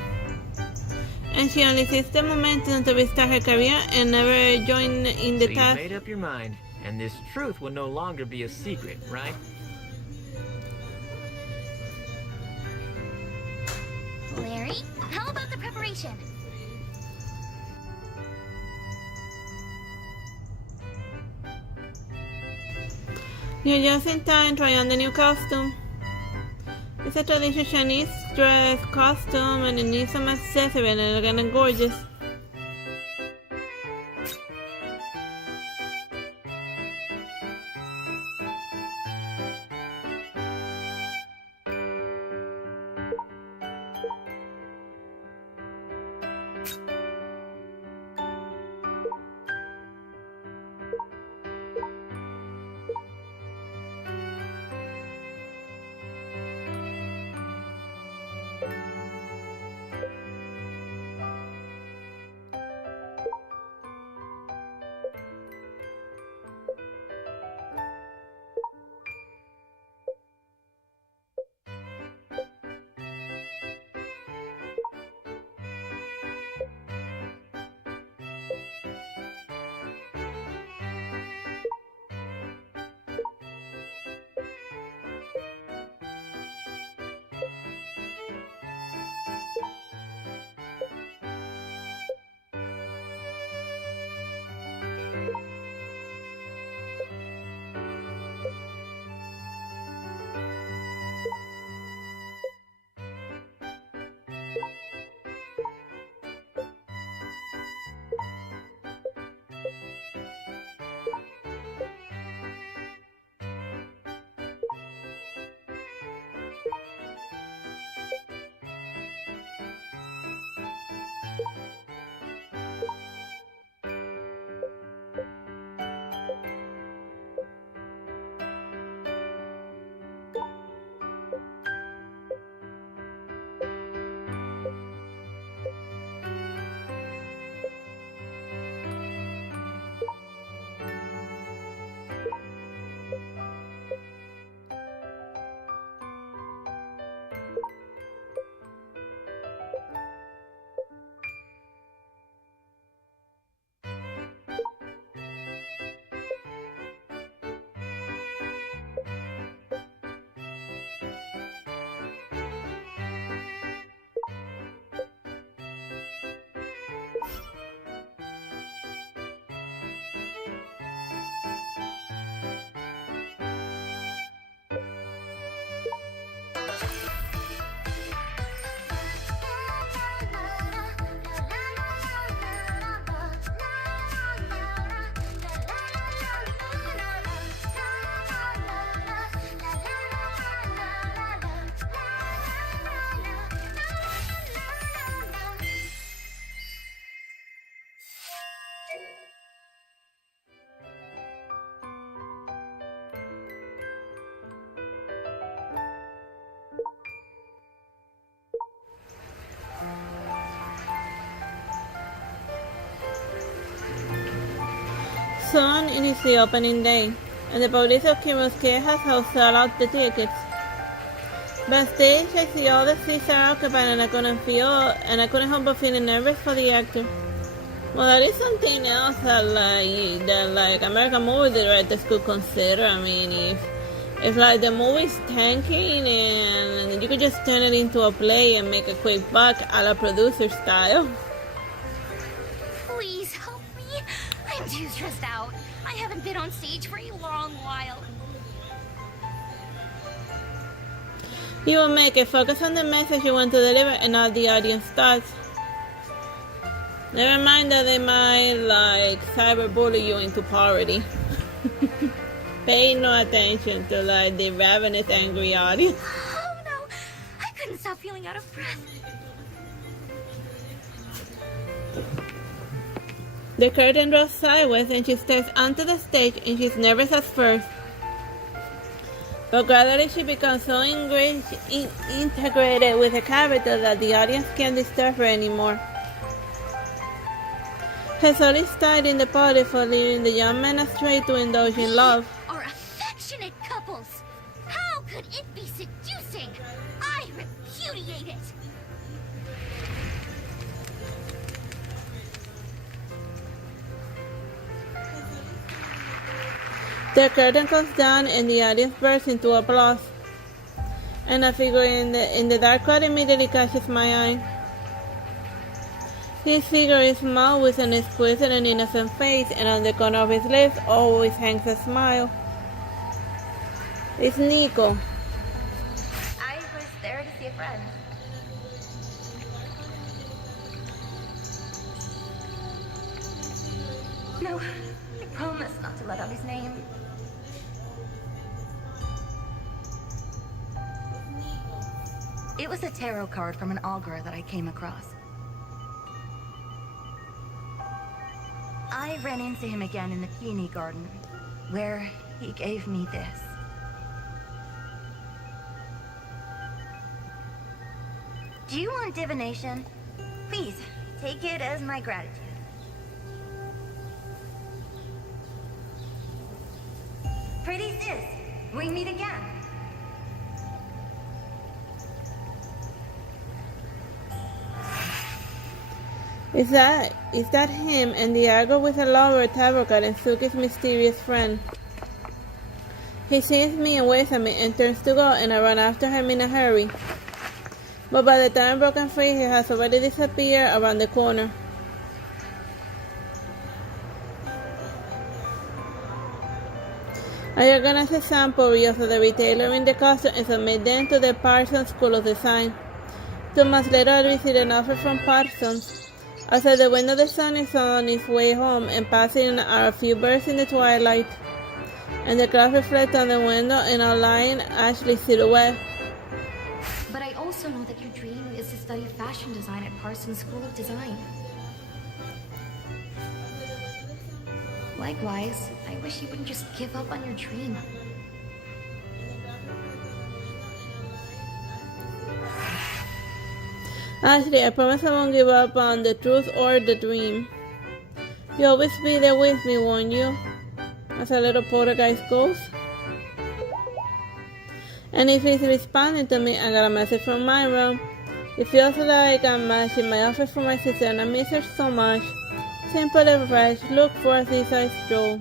And she only seized the momentum to restart her career and never joined in the So you task. made up your mind, and this truth will no longer be a secret, right? Larry, how about the preparation? You're just in time trying on the new costume. It's a traditional Chinese dress costume and it needs some accessories and it's gonna gorgeous. soon it is the opening day, and the police of Kimu's House sell out the tickets. Backstage, I see all the seats are occupied, and I couldn't help but feeling nervous for the actor. Well, that is something else that American movie directors could consider. I mean, if like the movie's tanking and you could just turn it into a play and make a quick buck a la producer style. Please help me. I'm too stressed out. I haven't been on stage for a long while. You will make it. Focus on the message you want to deliver and not the audience thoughts. Never mind that they might cyberbully you into poverty. Pay no attention to the ravenous angry audience. Oh no, I couldn't stop feeling out of breath. The curtain rolls sideways and she steps onto the stage and she's nervous at first. But gradually she becomes so integrated with the character that the audience can't disturb her anymore. Her soul is tied in the party for leading the young men astray to indulge in love. We are affectionate couples. How could it be seducing? I repudiate it. The curtain comes down and the audience bursts into applause. And a figure in the dark crowd immediately catches my eye. His figure is small with an exquisite and innocent face, and on the corner of his lips always hangs a smile. It's Nico. I was there to see a friend. No, I promise not to let out his name. It was a tarot card from an augur that I came across. I ran into him again in the Peony garden, where he gave me this. Do you want divination? Please, take it as my gratitude. Pretty sis, we meet again. Is that him and the Argo with a lover, Taboka, and Suki's mysterious friend? He sees me and waves at me and turns to go, and I run after him in a hurry. But by the time I'm broken free, he has already disappeared around the corner. I organize a sample reels of the retailer in the costume and submit them to the Parsons School of Design. 2 months later, I receive an offer from Parsons. Outside the window, the sun is on its way home, and passing are a few birds in the twilight, and the clouds reflect on the window in a lion Ashley silhouette. But I also know that your dream is to study fashion design at Parsons School of Design. Likewise, I wish you wouldn't just give up on your dream. Ashley, I promise I won't give up on the truth or the dream. You'll always be there with me, won't you? As a little poltergeist goes. And if he's responding to me, I got a message from my room. It feels like I'm matching my outfit for my sister, and I miss her so much. Simple and fresh, look forth as I stroll.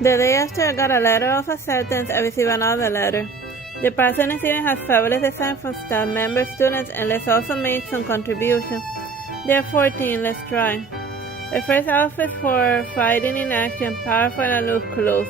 The day after I got a letter of acceptance, I received another letter. The person receiving has fabulous design from staff members, students, and let's also make some contribution. There are 14, let's try. The first outfit for fighting in action, powerful and look close.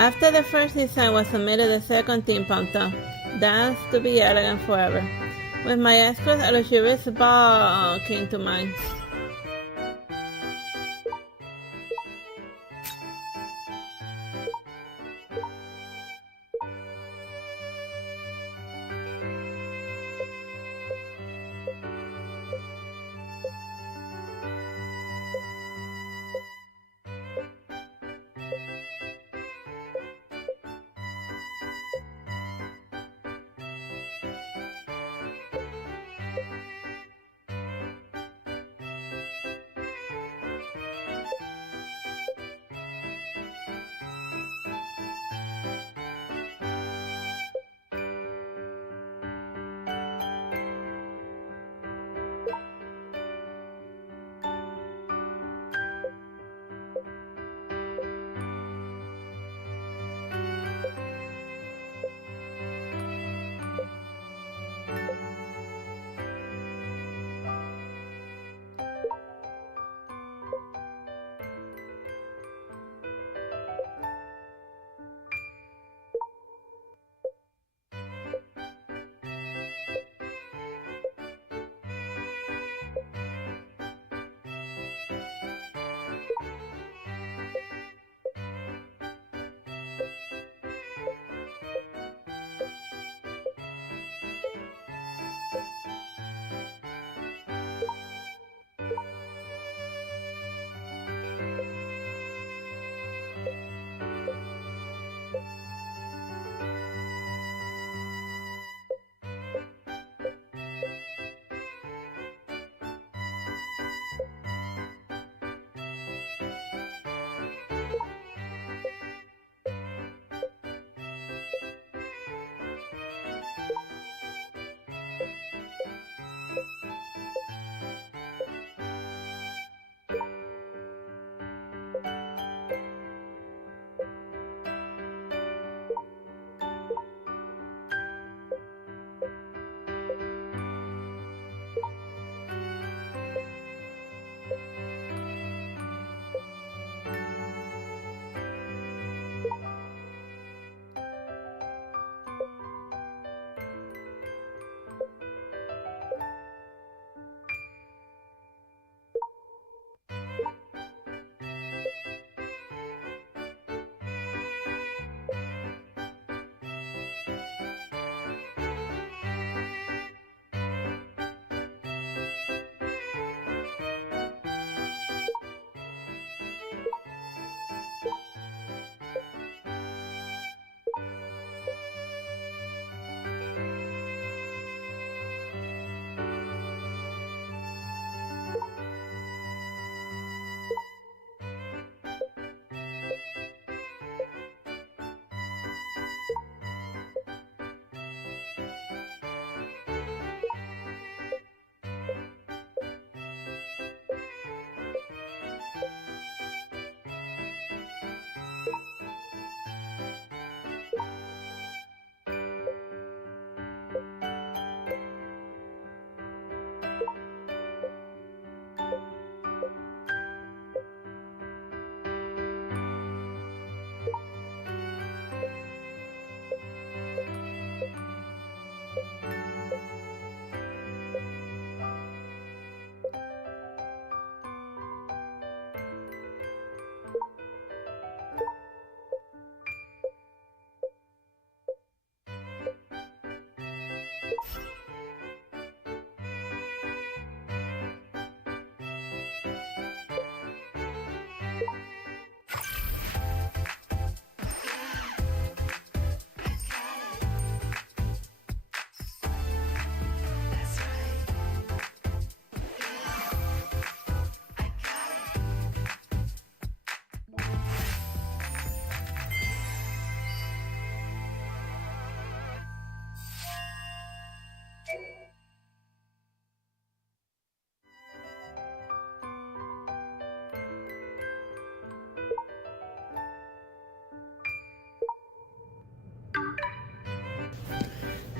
After the first design was submitted, the second team pumped up. Dance to be elegant forever. With maestros, a luxurious ball came to mind.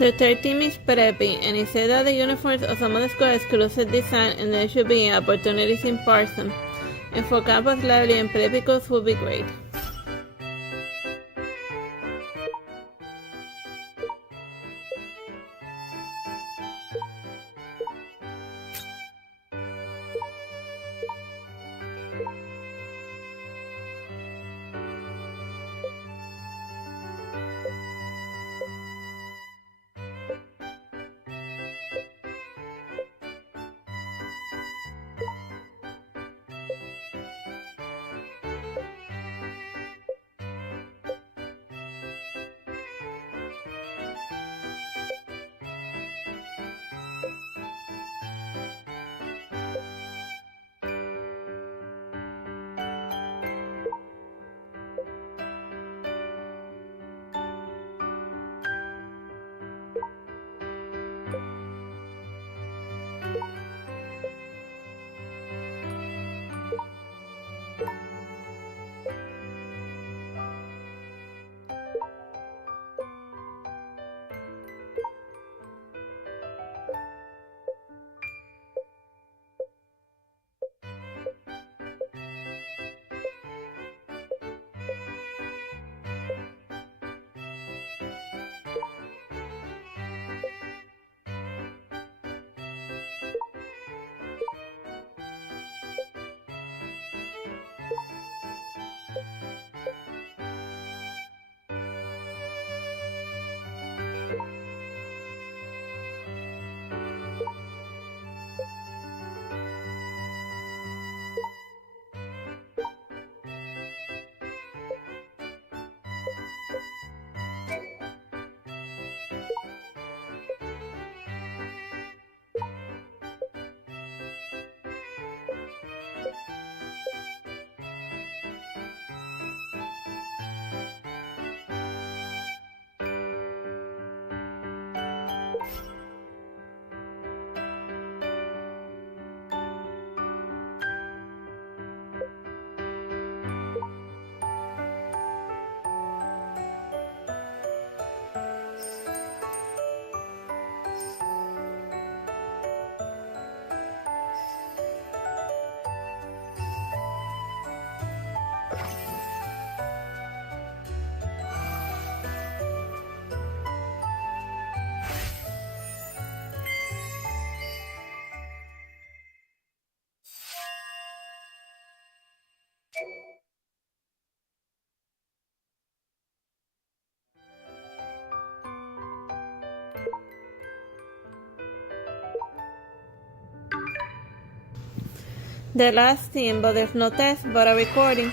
The third team is preppy, and he said that the uniforms of some of the squads could use design and there should be opportunities in person. And for campus lively and preppy codes would be great. The last team, but there's no test but a recording.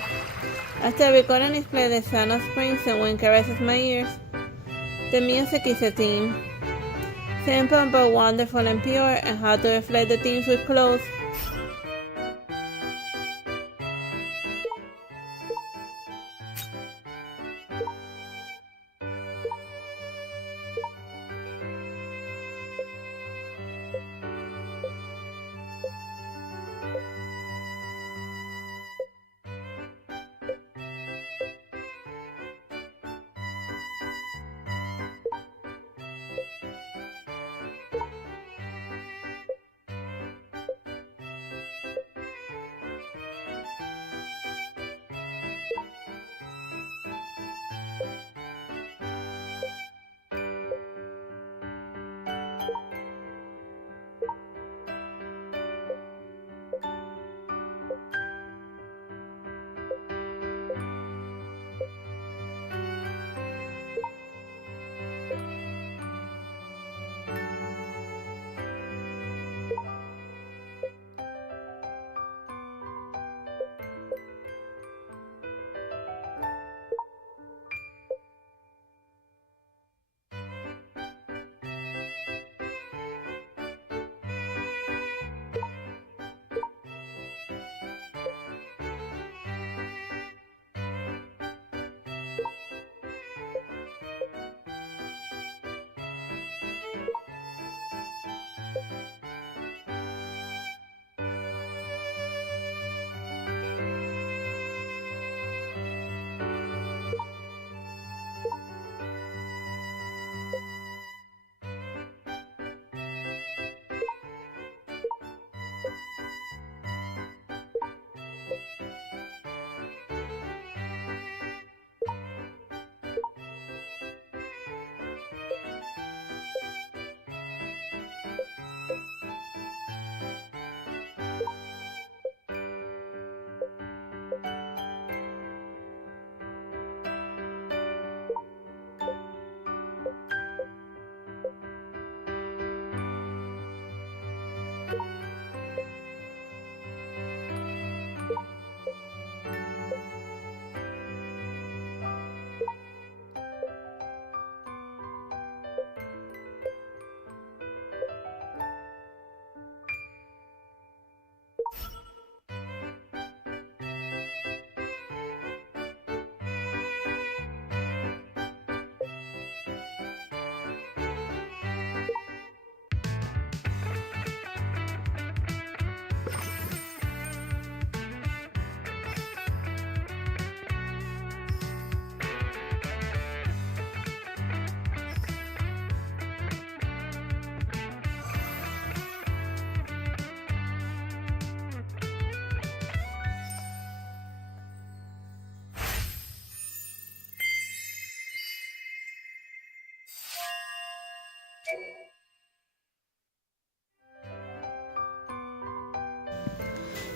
After recording is played the sound of springs and wind caresses my ears. The music is a theme. Simple but wonderful and pure, and how to reflect the themes with clothes.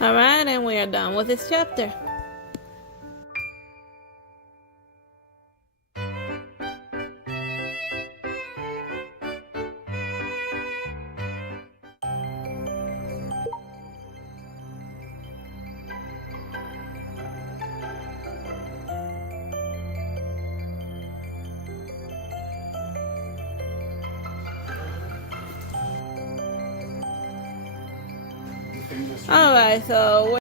Alright, and we are done with this chapter. Alright, so